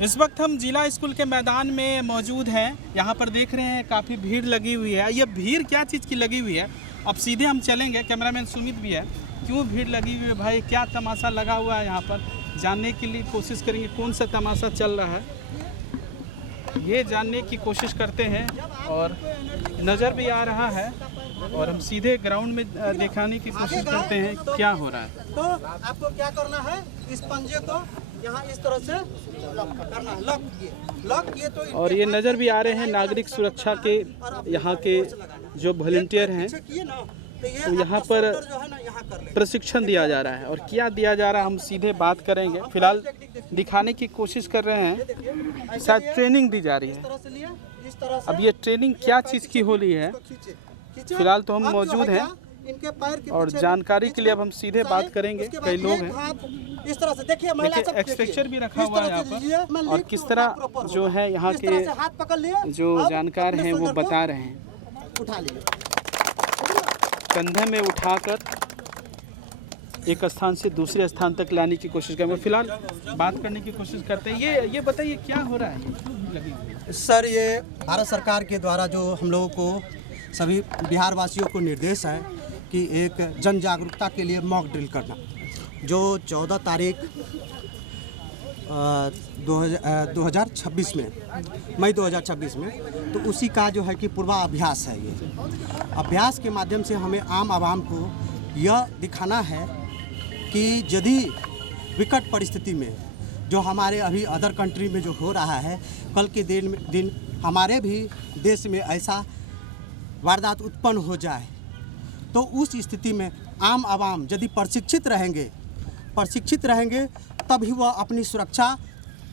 इस वक्त हम जिला स्कूल के मैदान में मौजूद हैं। यहाँ पर देख रहे हैं काफ़ी भीड़ लगी हुई है। ये भीड़ क्या चीज़ की लगी हुई है, अब सीधे हम चलेंगे। कैमरामैन सुमित भी है। क्यों भीड़ लगी हुई है भाई, क्या तमाशा लगा हुआ है यहाँ पर, जानने के लिए कोशिश करेंगे कौन सा तमाशा चल रहा है, ये जानने की कोशिश करते हैं। और नज़र भी आ रहा है और हम सीधे ग्राउंड में दिखाने की कोशिश करते हैं क्या हो रहा है। तो आपको क्या करना है, इस पंजे को यहाँ इस तरह से करना है, लॉक किए तो। और ये नज़र भी आ रहे हैं नागरिक सुरक्षा के यहाँ के जो वॉलंटियर हैं, तो यहाँ पर प्रशिक्षण दिया जा रहा है। और क्या दिया जा रहा है हम सीधे बात करेंगे। फिलहाल दिखाने की कोशिश कर रहे हैं, शायद ट्रेनिंग दी जा रही है। अब ये ट्रेनिंग क्या चीज़ की हो रही है, फिलहाल तो हम मौजूद हैं और जानकारी के लिए अब हम सीधे बात करेंगे। कई लोग हैं, इस तरह से देखिए, एक्सपेक्चर भी रखा हुआ है यहाँ पर, और किस तरह जो है यहाँ के जो जानकार हैं वो बता रहे हैं। उठा लिए, कंधे में उठाकर एक स्थान से दूसरे स्थान तक लाने की कोशिश करेंगे। फिलहाल बात करने की कोशिश करते हैं। ये बताइए क्या हो रहा है सर। ये भारत सरकार के द्वारा जो हम लोगों को सभी बिहार वासियों को निर्देश है कि एक जन जागरूकता के लिए मॉक ड्रिल करना, जो 14 तारीख 2026 में, मई 2026 में, तो उसी का जो है कि पूर्वाभ्यास है। ये अभ्यास के माध्यम से हमें आम आवाम को यह दिखाना है कि यदि विकट परिस्थिति में जो हमारे अभी अदर कंट्री में जो हो रहा है, कल के दिन हमारे भी देश में ऐसा वारदात उत्पन्न हो जाए, तो उस स्थिति में आम आवाम यदि प्रशिक्षित रहेंगे तभी वह अपनी सुरक्षा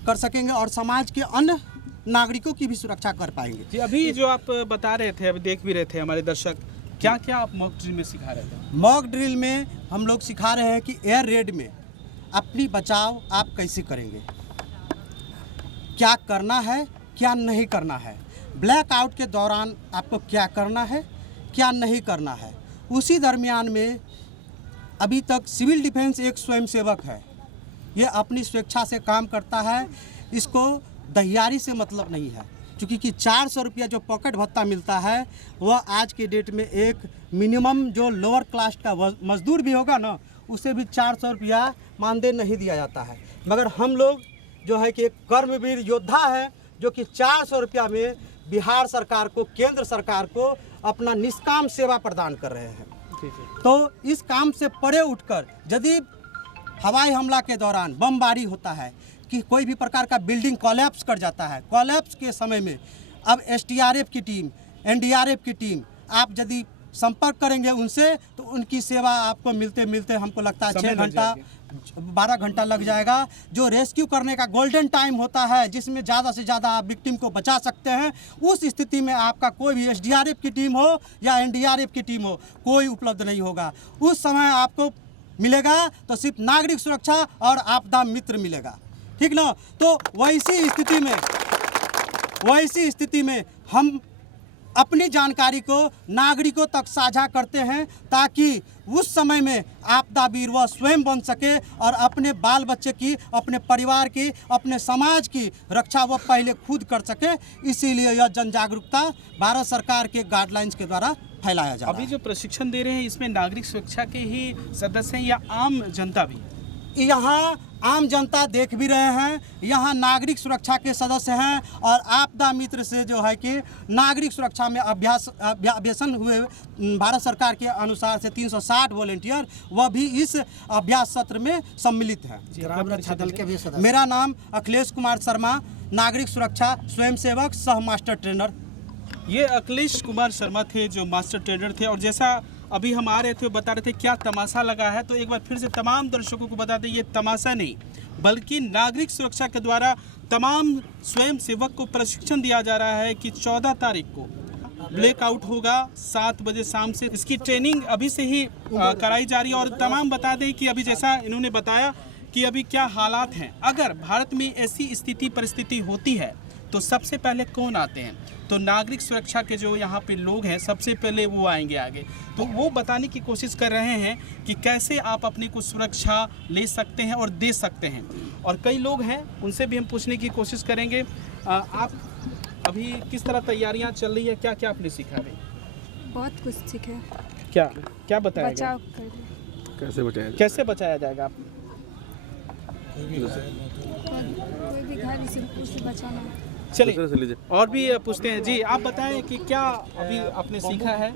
कर सकेंगे और समाज के अन्य नागरिकों की भी सुरक्षा कर पाएंगे। जी, अभी जो आप बता रहे थे, अभी देख भी रहे थे हमारे दर्शक, क्या क्या आप मॉक ड्रिल में सिखा रहे थे? मॉक ड्रिल में हम लोग सिखा रहे हैं कि एयर रेड में अपनी बचाव आप कैसे करेंगे, क्या करना है क्या नहीं करना है, ब्लैकआउट के दौरान आपको क्या करना है क्या नहीं करना है। उसी दरमियान में अभी तक सिविल डिफेंस एक स्वयंसेवक है, ये अपनी स्वेच्छा से काम करता है, इसको दहियारी से मतलब नहीं है, क्योंकि 400 रुपया जो पॉकेट भत्ता मिलता है वह आज के डेट में एक मिनिमम जो लोअर क्लास का मजदूर भी होगा ना, उसे भी 400 रुपया मानदेय नहीं दिया जाता है। मगर हम लोग जो है कि एक कर्मवीर योद्धा है, जो कि 400 रुपया में बिहार सरकार को, केंद्र सरकार को अपना निष्काम सेवा प्रदान कर रहे हैं। तो इस काम से परे उठकर यदि हवाई हमला के दौरान बमबारी होता है कि कोई भी प्रकार का बिल्डिंग कोलैप्स कर जाता है, कोलैप्स के समय में अब SDRF की टीम, NDRF की टीम, आप यदि संपर्क करेंगे उनसे, तो उनकी सेवा आपको मिलते मिलते हमको लगता है 6 घंटा 12 घंटा लग जाएगा। जो रेस्क्यू करने का गोल्डन टाइम होता है, जिसमें ज़्यादा से ज़्यादा आप विक्टिम को बचा सकते हैं, उस स्थिति में आपका कोई भी SDRF की टीम हो या NDRF की टीम हो, कोई उपलब्ध नहीं होगा। उस समय आपको मिलेगा तो सिर्फ नागरिक सुरक्षा और आपदा मित्र मिलेगा, ठीक ना। तो वैसी स्थिति में हम अपनी जानकारी को नागरिकों तक साझा करते हैं, ताकि उस समय में आपदा वीर वह स्वयं बन सके और अपने बाल बच्चे की, अपने परिवार की, अपने समाज की रक्षा वह पहले खुद कर सके। इसीलिए यह जन जागरूकता भारत सरकार के गाइडलाइंस के द्वारा फैलाया जा रहा है। अभी जो प्रशिक्षण दे रहे हैं, इसमें नागरिक सुरक्षा के ही सदस्य हैं या आम जनता भी? यहाँ आम जनता देख भी रहे हैं, यहाँ नागरिक सुरक्षा के सदस्य हैं, और आपदा मित्र से जो है कि नागरिक सुरक्षा में अभ्यासन हुए भारत सरकार के अनुसार से 360 वॉलंटियर, वह भी इस अभ्यास सत्र में सम्मिलित हैं। मेरा नाम अखिलेश कुमार शर्मा, नागरिक सुरक्षा स्वयंसेवक सह मास्टर ट्रेनर। ये अखिलेश कुमार शर्मा थे जो मास्टर ट्रेनर थे। और जैसा अभी हम आ रहे थे, बता रहे थे क्या तमाशा लगा है, तो एक बार फिर से तमाम दर्शकों को बता दें, ये तमाशा नहीं बल्कि नागरिक सुरक्षा के द्वारा तमाम स्वयं सेवक को प्रशिक्षण दिया जा रहा है कि 14 तारीख को ब्लैकआउट होगा 7 बजे शाम से। इसकी ट्रेनिंग अभी से ही कराई जा रही है। और तमाम बता दें कि अभी जैसा इन्होंने बताया कि अभी क्या हालात हैं, अगर भारत में ऐसी स्थिति परिस्थिति होती है तो सबसे पहले कौन आते हैं? तो नागरिक सुरक्षा के जो यहाँ पे लोग हैं सबसे पहले वो आएंगे आगे। तो वो बताने की कोशिश कर रहे हैं कि कैसे आप अपनी को सुरक्षा ले सकते हैं और दे सकते हैं। और कई लोग हैं उनसे भी हम पूछने की कोशिश करेंगे। आप अभी किस तरह तैयारियां चल रही है, क्या क्या आपने सीखा अभी? बहुत कुछ सीखे। क्या क्या बताया बचाव गया? कैसे बचाया बचाया जाएगा आप? कोई भी घर इसे बचाना। चलिए और भी पूछते हैं। जी आप बताएं कि क्या अभी आपने सीखा है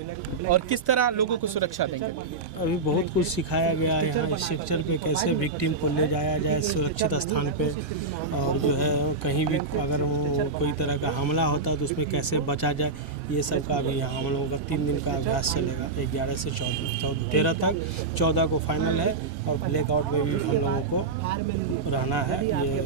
और किस तरह लोगों को सुरक्षा देंगे? अभी बहुत कुछ सिखाया गया है यहाँ इस सेक्टर पे, कैसे विक्टिम को ले जाया जाए सुरक्षित स्थान पे, और जो है कहीं भी अगर कोई तरह का हमला होता है तो उसमें कैसे बचा जाए, ये सब का भी यहाँ हम लोगों का 3 दिन का अभ्यास चलेगा, 11 से 13 तक। 14 को फाइनल है और ब्लैकआउट में भी हम लोगों को रहना है। ये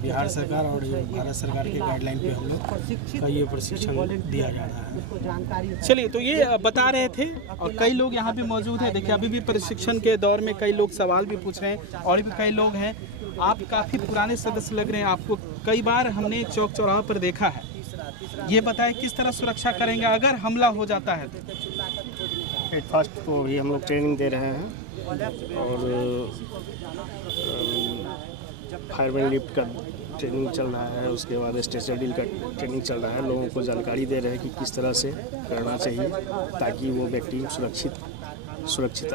बिहार सरकार और ये भारत सरकार के गाइडलाइन पे हम लोग का ये प्रशिक्षण दिया जा रहा है। चलिए, तो ये बता रहे थे और कई लोग यहाँ भी मौजूद हैं। देखिए अभी भी प्रशिक्षण के दौर में कई लोग सवाल भी पूछ रहे हैं और भी कई लोग हैं। आप काफ़ी पुराने सदस्य लग रहे हैं, आपको कई बार हमने चौक चौराहा पर देखा है। ये बताएं किस तरह सुरक्षा करेंगे अगर हमला हो जाता है तो? फास्ट को भी हम लोग ट्रेनिंग दे रहे हैं और फायरमैन लिफ्ट का ट्रेनिंग चल रहा है, उसके बाद स्ट्रेचर डील का ट्रेनिंग चल रहा है। लोगों को जानकारी दे रहे हैं कि किस तरह से करना चाहिए ताकि वो व्यक्ति सुरक्षित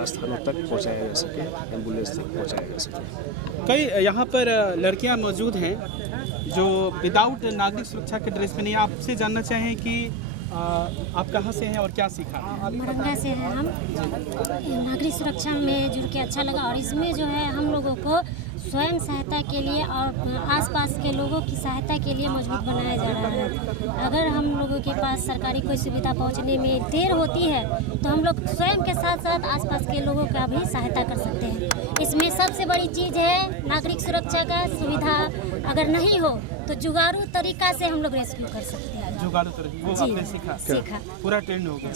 स्थानों तक पहुंचाया जा सके, एम्बुलेंस तक पहुंचाया जा सके। कई यहाँ पर लड़कियाँ मौजूद हैं जो विदाउट नागरिक सुरक्षा के ड्रेस में नहीं। आपसे जानना चाहें कि आप कहाँ से हैं और क्या सीखा? मरंगा से हैं हम। नागरिक सुरक्षा में जुड़ के अच्छा लगा और इसमें जो है हम लोगों को स्वयं सहायता के लिए और आसपास के लोगों की सहायता के लिए मजबूत बनाया जा रहा है। अगर हम लोगों के पास सरकारी कोई सुविधा पहुंचने में देर होती है तो हम लोग स्वयं के साथ साथ आसपास के लोगों का भी सहायता कर सकते हैं। इसमें सबसे बड़ी चीज़ है नागरिक सुरक्षा का सुविधा अगर नहीं हो तो जुगाड़ू तरीका से हम लोग रेस्क्यू कर सकते हैं। जुगाड़ू तरीका वो आपने सीखा? पूरा ट्रेंड हो गया।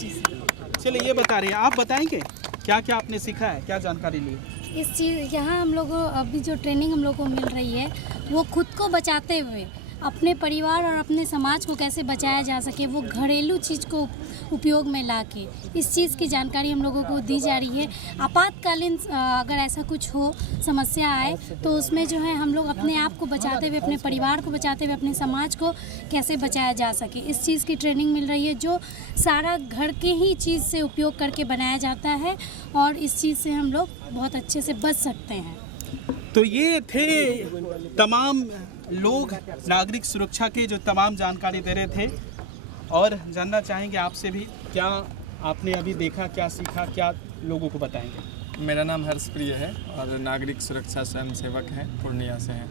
चलिए ये बता रहे हैं, आप बताएंगे क्या क्या आपने सीखा है, क्या जानकारी ली? इस चीज़ यहाँ हम लोगों अभी जो ट्रेनिंग हम लोग को मिल रही है वो खुद को बचाते हुए अपने परिवार और अपने समाज को कैसे बचाया जा सके, वो घरेलू चीज़ को उपयोग में लाके इस चीज़ की जानकारी हम लोगों को दी जा रही है। आपातकालीन अगर ऐसा कुछ हो, समस्या आए तो उसमें जो है हम लोग अपने आप को बचाते हुए, अपने परिवार को बचाते हुए, अपने समाज को कैसे बचाया जा सके, इस चीज़ की ट्रेनिंग मिल रही है जो सारा घर के ही चीज़ से उपयोग करके बनाया जाता है और इस चीज़ से हम लोग बहुत अच्छे से बच सकते हैं। तो ये थे तमाम लोग नागरिक सुरक्षा के जो तमाम जानकारी दे रहे थे और जानना चाहेंगे आपसे भी क्या आपने अभी देखा, क्या सीखा, क्या लोगों को बताएंगे? मेरा नाम हर्षप्रिय है और नागरिक सुरक्षा स्वयंसेवक हैं, पूर्णिया से हैं।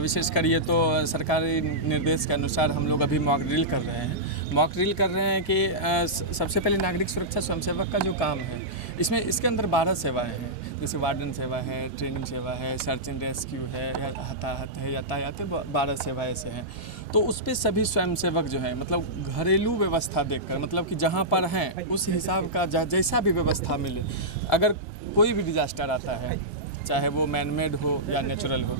विशेषकर ये तो सरकारी निर्देश के अनुसार हम लोग अभी मॉक ड्रिल कर रहे हैं कि सबसे पहले नागरिक सुरक्षा स्वयंसेवक का जो काम है इसमें इसके अंदर 12 सेवाएं हैं, जैसे वार्डन सेवा है, ट्रेनिंग सेवा है, सर्च एंड रेस्क्यू है, हताहत है, यातायात है, 12 सेवाएं से हैं। तो उस पर सभी स्वयंसेवक जो है मतलब घरेलू व्यवस्था देखकर, मतलब कि जहाँ पर हैं उस हिसाब का जैसा भी व्यवस्था मिले, अगर कोई भी डिजास्टर आता है चाहे वो मैनमेड हो या नेचुरल हो,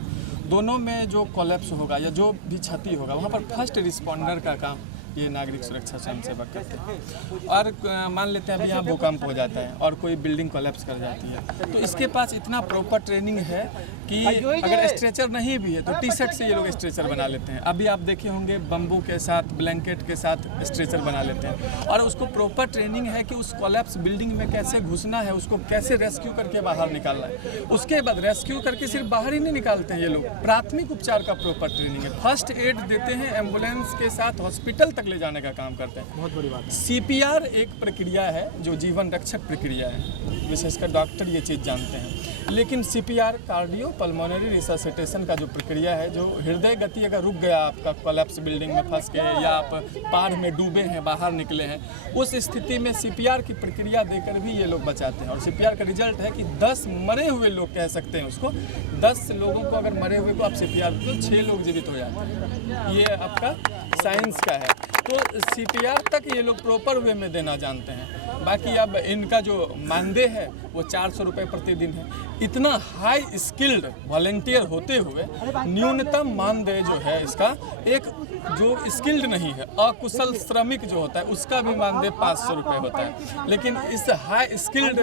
दोनों में जो कोलैप्स होगा या जो भी क्षति होगा वहाँ पर फर्स्ट रिस्पॉन्डर का काम ये नागरिक सुरक्षा स्वयंसेवक करते हैं। और मान लेते हैं अभी यहाँ भूकंप हो जाता है और कोई बिल्डिंग कोलैप्स कर जाती है तो इसके पास इतना प्रॉपर ट्रेनिंग है कि अगर स्ट्रेचर नहीं भी है तो टी-शर्ट से ये लोग स्ट्रेचर बना लेते हैं। अभी आप देखे होंगे बम्बू के साथ, ब्लैंकेट के साथ स्ट्रेचर बना लेते हैं और उसको प्रॉपर ट्रेनिंग है कि उस कोलैप्स बिल्डिंग में कैसे घुसना है, उसको कैसे रेस्क्यू करके बाहर निकालना है। उसके बाद रेस्क्यू करके सिर्फ बाहर ही नहीं निकालते हैं ये लोग, प्राथमिक उपचार का प्रॉपर ट्रेनिंग है, फर्स्ट एड देते हैं, एम्बुलेंस के साथ हॉस्पिटल ले जाने का काम करते हैं। बहुत बड़ी बात है। CPR एक प्रक्रिया है जो जीवन रक्षक प्रक्रिया है, विशेषकर डॉक्टर ये चीज़ जानते हैं। लेकिन CPR कार्डियो पल्मोनरी रिससिटेशन का जो प्रक्रिया है, जो हृदय गति अगर रुक गया आपका कोलैप्स बिल्डिंग में फंस के या आप पहाड़ में डूबे हैं, बाहर निकले हैं, उस स्थिति में CPR की प्रक्रिया देकर भी ये लोग बचाते हैं। और CPR का रिजल्ट है कि 10 मरे हुए लोग कह सकते हैं उसको, 10 लोगों को अगर मरे हुए को आप CPR तो 6 लोग जीवित हो जाते हैं। ये आपका साइंस का है। तो CPR तक ये लोग प्रॉपर वे में देना जानते हैं। बाकी अब इनका जो मानदेय है वो 400 रुपये प्रतिदिन है। इतना हाई स्किल्ड वॉलंटियर होते हुए न्यूनतम मानदेय जो है इसका, एक जो स्किल्ड नहीं है अकुशल श्रमिक जो होता है उसका भी मानदेय 500 रुपये होता है, लेकिन इस हाई स्किल्ड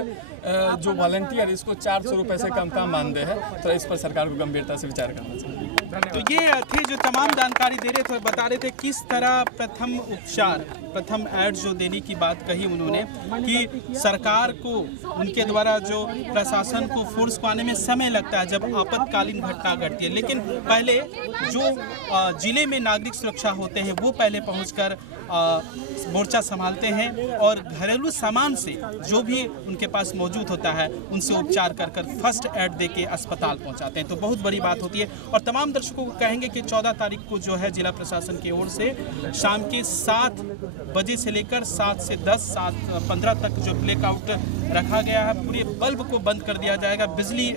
जो वॉलंटियर इसको 400 रुपये से कम का मानदेय है। तो इस पर सरकार को गंभीरता से विचार करना चाहिए। तो ये थे जो तमाम जानकारी दे रहे थे, बता रहे थे किस तरह प्रथम उपचार, प्रथम एड जो देने की बात कही उन्होंने कि सरकार को, उनके द्वारा जो प्रशासन को फोर्स को आने में समय लगता है जब आपातकालीन घटना घटती है, लेकिन पहले जो जिले में नागरिक सुरक्षा होते हैं वो पहले पहुंचकर मोर्चा संभालते हैं और घरेलू सामान से जो भी उनके पास मौजूद होता है उनसे उपचार कर फर्स्ट एड दे के अस्पताल पहुंचाते हैं। तो बहुत बड़ी बात होती है। और तमाम दर्शकों को कहेंगे कि 14 तारीख को जो है जिला प्रशासन की ओर से शाम के 7 बजे से लेकर 7 से 10, 7:15 तक जो ब्लैकआउट रखा गया है, पूरे बल्ब को बंद कर दिया जाएगा, बिजली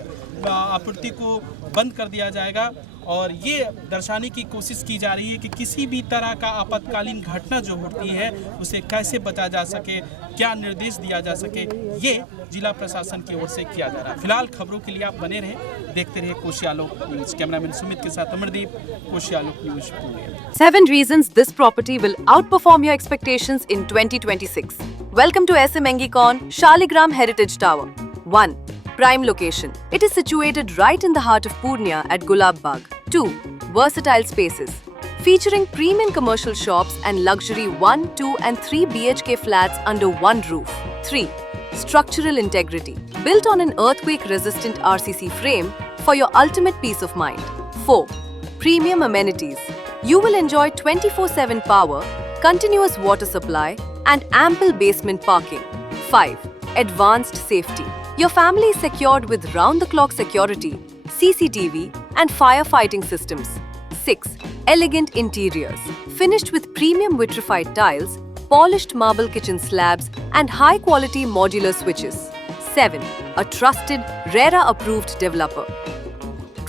आपूर्ति को बंद कर दिया जाएगा और ये दर्शाने की कोशिश की जा रही है कि किसी भी तरह का आपातकालीन घटना जो होती है उसे कैसे बचा जा सके, क्या निर्देश दिया जा सके, ये जिला प्रशासन की ओर से किया जा रहा है। फिलहाल खबरों के लिए आप बने रहे, देखते रहे कोशी आलोक न्यूज। कैमरामैन सुमित के साथ अमरदीप, कोशी आलोक news Purnia. 7 reasons this property will outperform your expectations in 2026. Welcome to SM Engicon Shaligram Heritage Tower. 1. Prime location. It is situated right in the heart of Purnia at Gulab Bagh. 2. Versatile spaces. Featuring premium commercial shops and luxury 1, 2 and 3 BHK flats under one roof. 3. Structural integrity. Built on an earthquake-resistant RCC frame for your ultimate peace of mind. 4. Premium amenities. You will enjoy 24/7 power, continuous water supply and ample basement parking. 5. Advanced safety. Your family is secured with round-the-clock security, CCTV and firefighting systems. 6. Elegant interiors. Finished with premium vitrified tiles, polished marble kitchen slabs and high-quality modular switches. 7. A trusted, RERA-approved developer.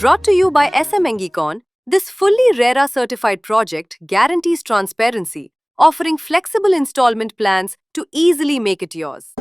Brought to you by SM Engicon, this fully RERA-certified project guarantees transparency, offering flexible installment plans to easily make it yours.